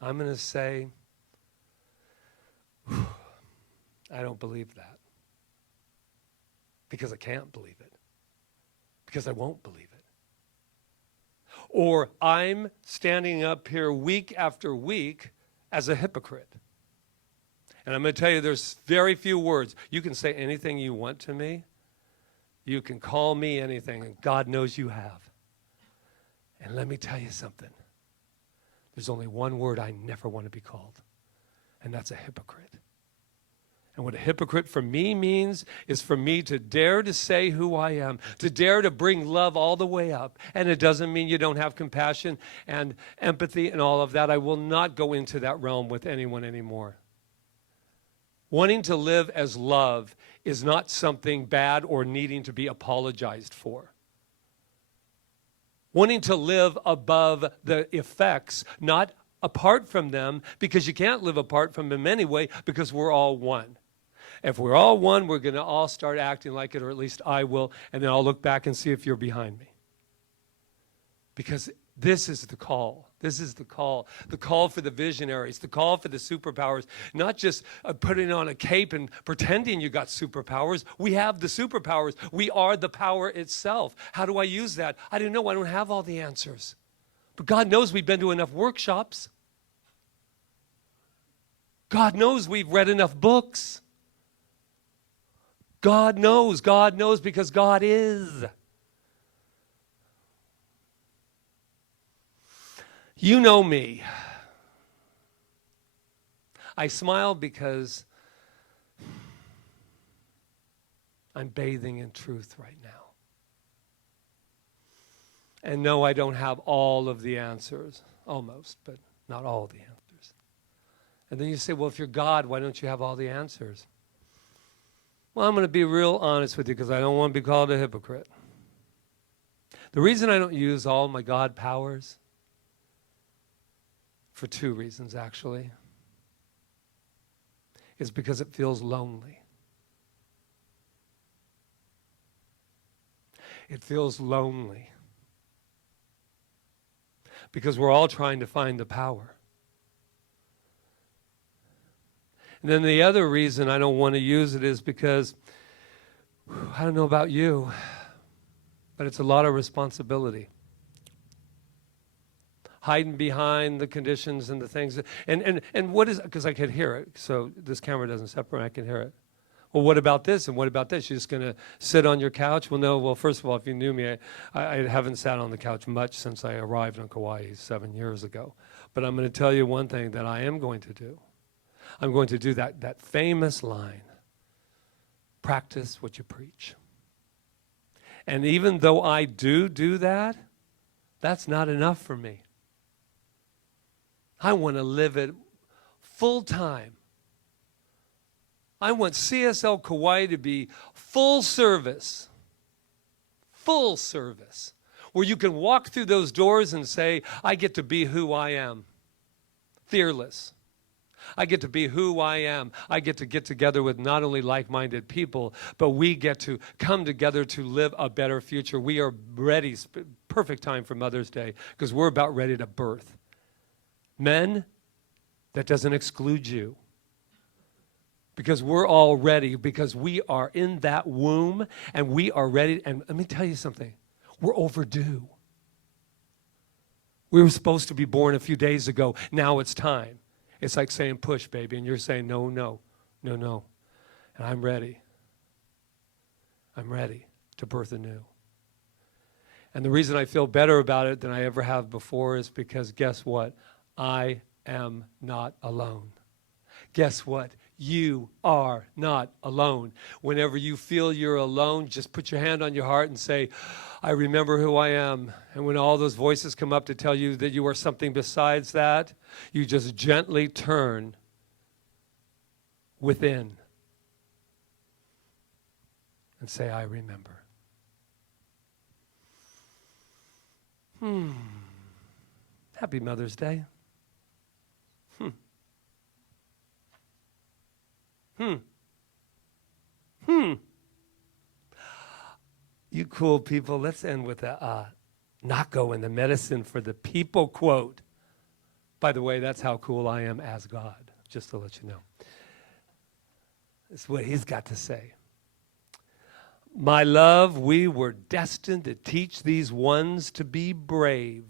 I'm going to say, I don't believe that. Because I can't believe it. Because I won't believe it. Or I'm standing up here week after week as a hypocrite. And I'm going to tell you there's very few words. You can say anything you want to me. You can call me anything, and God knows you have. And let me tell you something. There's only one word I never want to be called, and that's a hypocrite. And what a hypocrite for me means is for me to dare to say who I am, to dare to bring love all the way up. And it doesn't mean you don't have compassion and empathy and all of that. I will not go into that realm with anyone anymore. Wanting to live as love is not something bad or needing to be apologized for. Wanting to live above the effects, not apart from them, because you can't live apart from them anyway, because we're all one. If we're all one, we're going to all start acting like it, or at least I will, and then I'll look back and see if you're behind me. Because this is the call. This is the call for the visionaries, the call for the superpowers, not just putting on a cape and pretending you got superpowers. We have the superpowers. We are the power itself. How do I use that? I don't know. I don't have all the answers. But God knows we've been to enough workshops. God knows we've read enough books. God knows because God is. You know me. I smile because I'm bathing in truth right now. And no, I don't have all of the answers, almost, but not all the answers. And then you say, well, if you're God, why don't you have all the answers? Well, I'm going to be real honest with you because I don't want to be called a hypocrite. The reason I don't use all my God powers, for two reasons actually, is because it feels lonely. It feels lonely. Because we're all trying to find the power. And then the other reason I don't want to use it is because, I don't know about you, but it's a lot of responsibility. Hiding behind the conditions and the things. And what is, because I can hear it, so this camera doesn't separate, I can hear it. Well, what about this and what about this? You're just going to sit on your couch? Well, no. Well, first of all, if you knew me, I haven't sat on the couch much since I arrived on Kauai 7 years ago. But I'm going to tell you one thing that I am going to do. I'm going to do that famous line, practice what you preach. And even though I do that, that's not enough for me. I want to live it full time. I want CSL Kauai to be full service, where you can walk through those doors and say, I get to be who I am, fearless. I get to be who I am. I get to get together with not only like-minded people, but we get to come together to live a better future. We are ready, perfect time for Mother's Day, because we're about ready to birth. Men, that doesn't exclude you. Because we're all ready, because we are in that womb and we are ready. And let me tell you something, we're overdue. We were supposed to be born a few days ago. Now it's time. It's like saying push, baby, and you're saying no. And I'm ready. I'm ready to birth anew. And the reason I feel better about it than I ever have before is because guess what? I am not alone. Guess what? You are not alone. Whenever you feel you're alone, just put your hand on your heart and say, I remember who I am. And when all those voices come up to tell you that you are something besides that, you just gently turn within and say, I remember. Happy Mother's Day. You cool people, let's end with a Nako and the medicine for the people quote. By the way, that's how cool I am as God, just to let you know. That's what he's got to say. My love, we were destined to teach these ones to be brave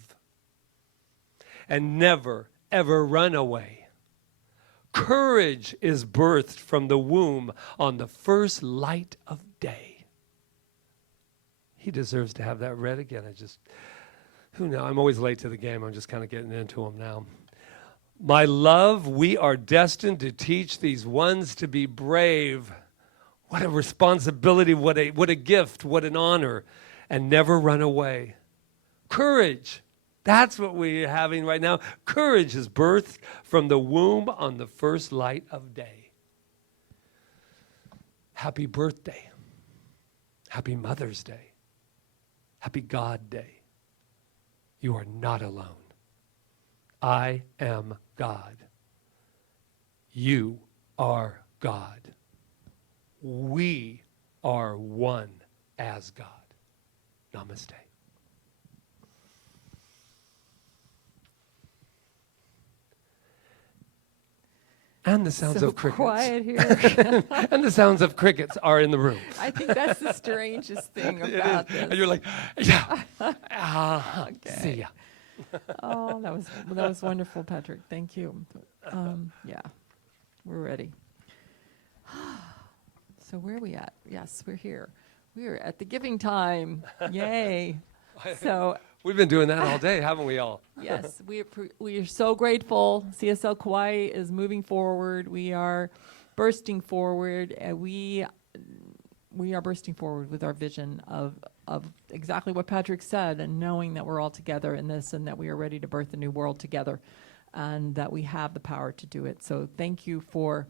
and never, ever run away. Courage is birthed from the womb on the first light of day. He deserves to have that read again. Who knows? I'm always late to the game. I'm just kind of getting into them now. My love, we are destined to teach these ones to be brave. What a responsibility, what a gift, what an honor, and never run away. Courage. That's what we're having right now. Courage is birthed from the womb on the first light of day. Happy birthday. Happy Mother's Day. Happy God Day. You are not alone. I am God. You are God. We are one as God. Namaste. And the sounds of crickets. Quiet here. And the sounds of crickets are in the room. I think that's the strangest thing about this. And you're like, yeah. Okay. See ya. Oh, that was wonderful, Patrick. Thank you. Yeah, we're ready. So where are we at? Yes, we're here. We are at the giving time. Yay. So We've been doing that all day, haven't we all? Yes, we are so grateful. CSL Kauai is moving forward. We are bursting forward. We are bursting forward with our vision of exactly what Patrick said, and knowing that we're all together in this, and that we are ready to birth a new world together, and that we have the power to do it. So thank you for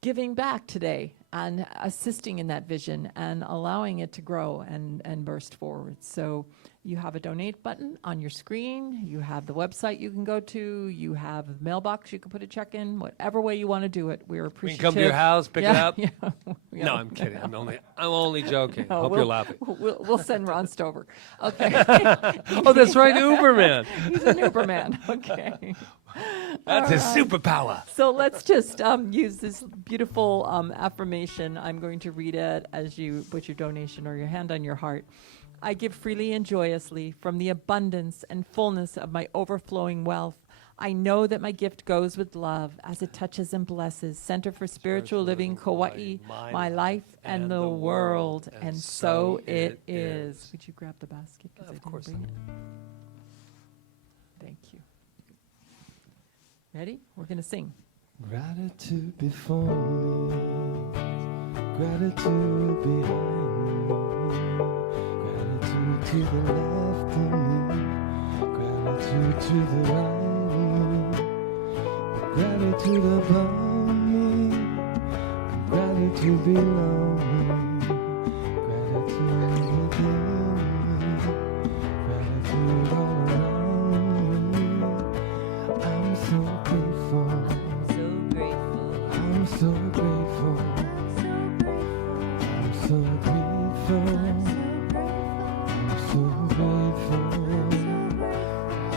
giving back today and assisting in that vision and allowing it to grow and burst forward. So you have a donate button on your screen. You have the website you can go to. You have a mailbox you can put a check in. Whatever way you want to do it, we're We appreciative. can come to your house, pick it up. Yeah. No, I'm kidding. I'm only joking. No, Hope you're laughing. We'll send Ron Stover. Okay. Oh, that's right, Uberman. He's an Uberman. Okay. That's his superpower. So let's just use this beautiful affirmation. I'm going to read it as you put your donation or your hand on your heart. I give freely and joyously from the abundance and fullness of my overflowing wealth. I know that my gift goes with love as it touches and blesses Center for Spiritual Living Kauai, my life and the world. And so it is. Would you grab the basket? 'Cause I didn't course. bring it. Thank you. Ready? We're going to sing. Gratitude before me, gratitude behind me, gratitude to the left of me, gratitude to the right of me, gratitude above me, gratitude below me, gratitude within me, gratitude all around me. I'm so grateful. I'm so grateful. I'm so grateful. I'm so grateful.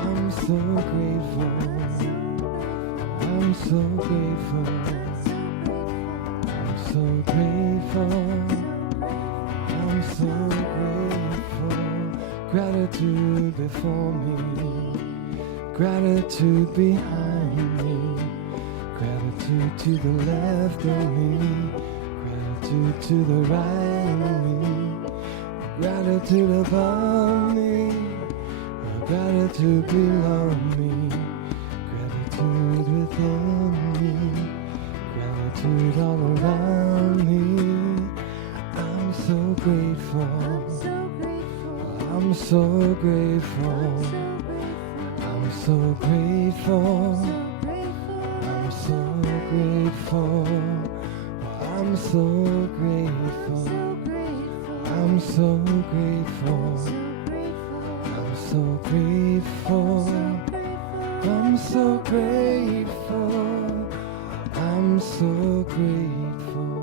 I'm so grateful. I'm so grateful. I'm so grateful. I'm so grateful. Gratitude before me, gratitude behind me, gratitude to the left of me, gratitude to the right of me, gratitude above me, gratitude below me, gratitude within me, gratitude all around me. I'm so grateful. I'm so grateful. I'm so grateful. I'm so grateful. I'm so grateful. I'm so grateful. I'm so grateful. I'm so grateful. I'm so grateful.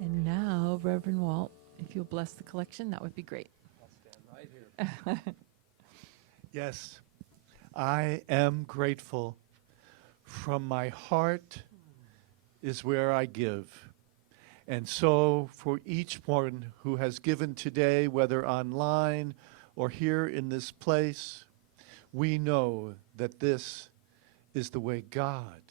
And now, Reverend Walt, if you'll bless the collection, that would be great. Yes, I am grateful. From my heart is where I give. And so for each one who has given today, whether online or here in this place, we know that this is the way God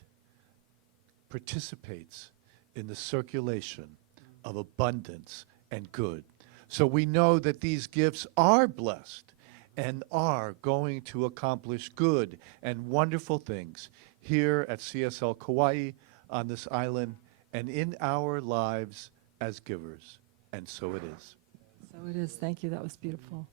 participates in the circulation of abundance and good. So we know that these gifts are blessed and are going to accomplish good and wonderful things here at CSL Kauai, on this island, and in our lives as givers. And so it is. So it is. Thank you. That was beautiful.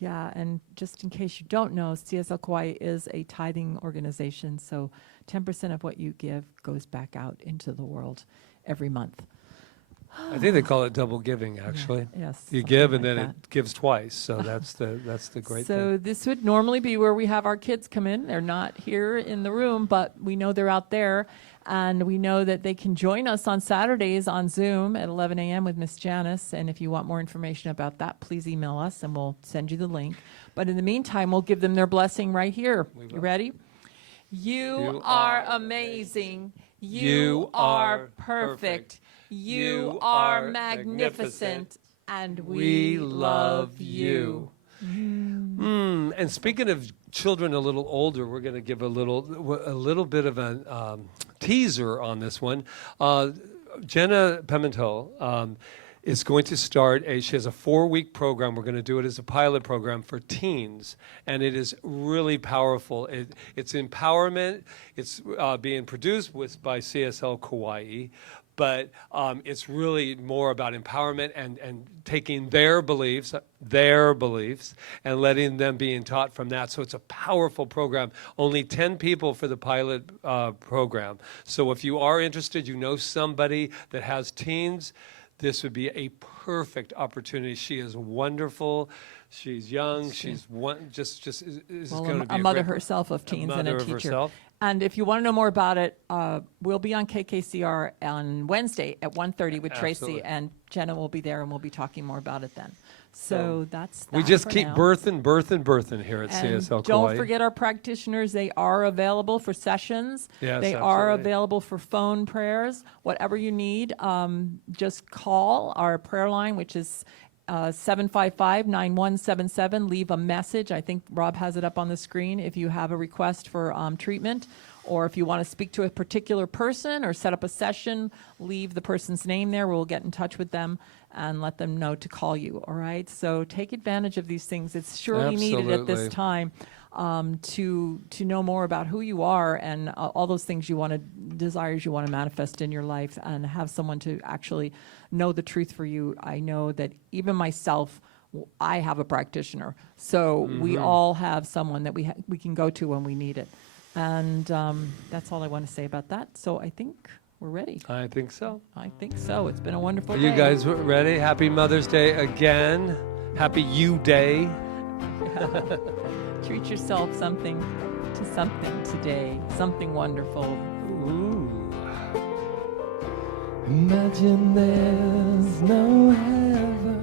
Yeah, and just in case you don't know, CSL Kauai is a tithing organization, so 10% of what you give goes back out into the world every month. I think they call it double giving, actually. Yes. You something give and like then that. it gives twice, so that's the great So thing. this would normally be where we have our kids come in. They're not here in the room, but we know they're out there, and we know that they can join us on Saturdays on Zoom at 11 a.m. with Miss Janice. And if you want more information about that, please email us, and we'll send you the link. But in the meantime, we'll give them their blessing right here. You ready? You are amazing. You are perfect. You are magnificent, and we love you. And speaking of children a little older, we're going to give a little bit of a teaser on this one. Jenna Pimentel is going to start she has a 4-week program. We're going to do it as a pilot program for teens, and it is really powerful. It's empowerment. It's being produced by CSL Kauai, but it's really more about empowerment and taking their beliefs, and letting them being taught from that. So it's a powerful program. Only 10 people for the pilot program. So if you are interested, you know somebody that has teens, this would be a perfect opportunity. She is wonderful. She's young. She's just is going to be a mother herself of teens and a teacher. Herself. And if you want to know more about it, we'll be on KKCR on Wednesday at 1:30 with Tracy, Absolutely. and Jenna will be there, and we'll be talking more about it then. So that's that We just for keep now. birthing here at And CSL Kauai. don't forget our practitioners. They are available for sessions. Yes, they are absolutely. available for phone prayers. Whatever you need, just call our prayer line, which is 755-9177. Leave a message. I think Rob has it up on the screen if you have a request for treatment, or if you want to speak to a particular person or set up a session, leave the person's name there. We'll get in touch with them and let them know to call you, all right? So take advantage of these things. It's surely needed at this Absolutely. time to know more about who you are and all those things you want to, desires you want to manifest in your life, and have someone to actually know the truth for you. I know that even myself, I have a practitioner. So we all have someone that we can go to when we need it. And that's all I want to say about that. So I think we're ready. I think so. I think so. It's been a wonderful Are day. you guys ready? Happy Mother's Day again. Happy You Day. Treat yourself to something today, something wonderful. Ooh. Imagine there's no heaven.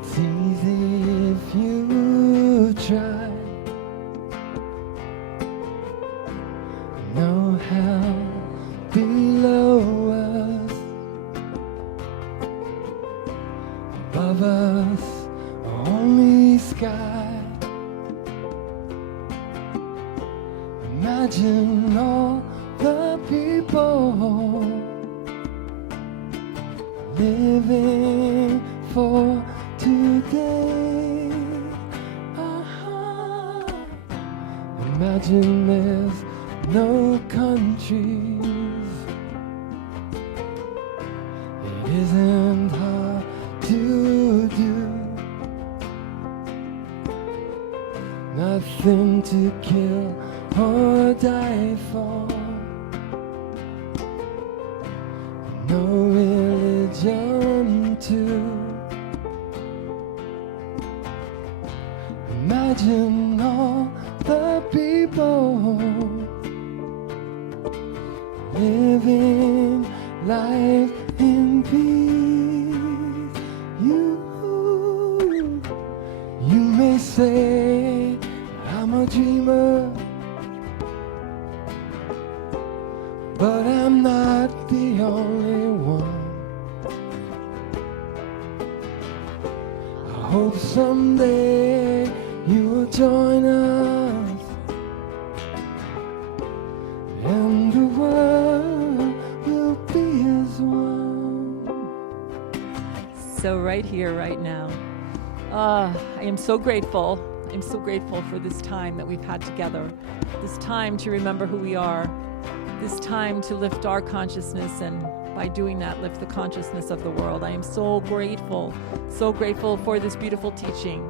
It's easy if you try. No hell below us. Above us, only sky. Imagine all the people living for today. Imagine there's no countries. It isn't hard to do. Nothing to kill or die for. No religion too. Imagine all the people living life in peace. You may say I'm a dreamer, but I'm not the only one. I hope someday you will join us, and the world will be as one. So right here, right now, I am so grateful. I'm so grateful for this time that we've had together, this time to remember who we are, this time to lift our consciousness, and by doing that, lift the consciousness of the world. I am so grateful for this beautiful teaching,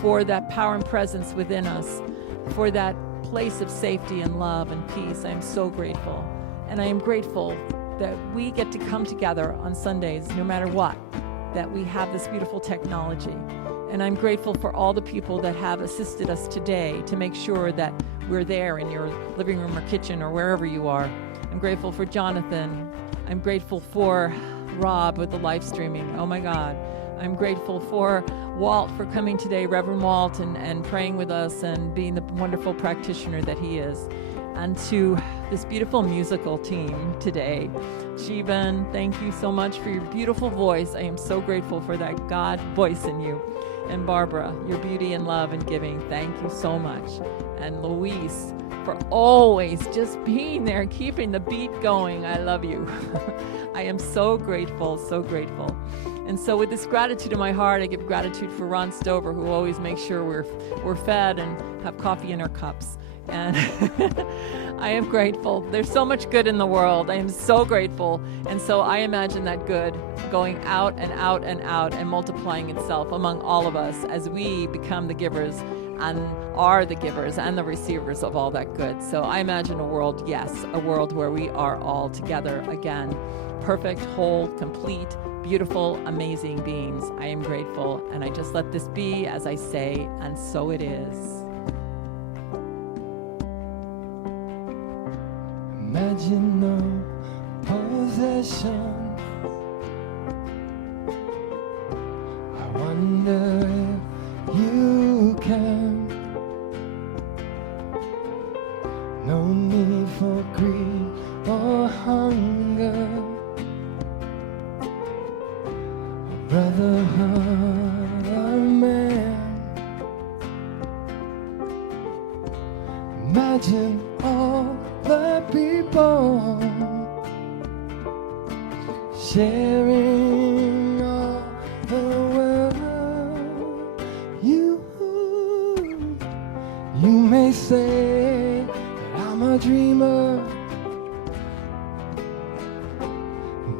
for that power and presence within us, for that place of safety and love and peace. I am so grateful. And I am grateful that we get to come together on Sundays, no matter what, that we have this beautiful technology. And I'm grateful for all the people that have assisted us today to make sure that we're there in your living room or kitchen or wherever you are. I'm grateful for Jonathan. I'm grateful for Rob with the live streaming. Oh my God. I'm grateful for Walt for coming today, Reverend Walt, and praying with us and being the wonderful practitioner that he is. And to this beautiful musical team today. Jeevan, thank you so much for your beautiful voice. I am so grateful for that God voice in you. And Barbara, your beauty and love and giving, thank you so much. And Luis, for always just being there, keeping the beat going. I love you. I am so grateful, so grateful. And so with this gratitude in my heart, I give gratitude for Ron Stover, who always makes sure we're fed and have coffee in our cups. And I am grateful. There's so much good in the world. I am so grateful. And so I imagine that good going out and out and out and multiplying itself among all of us as we become the givers and are the givers and the receivers of all that good. So I imagine a world, yes, a world where we are all together again, perfect, whole, complete, beautiful, amazing beings. I am grateful, and I just let this be as I say, and so it is. Imagine no possession. I wonder if you can. No need for greed or hunger. A brotherhood of man. Imagine all the people sharing all the world. You may say that I'm a dreamer,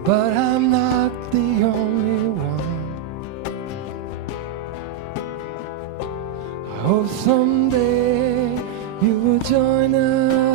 but I'm not the only one. I hope someday you will join us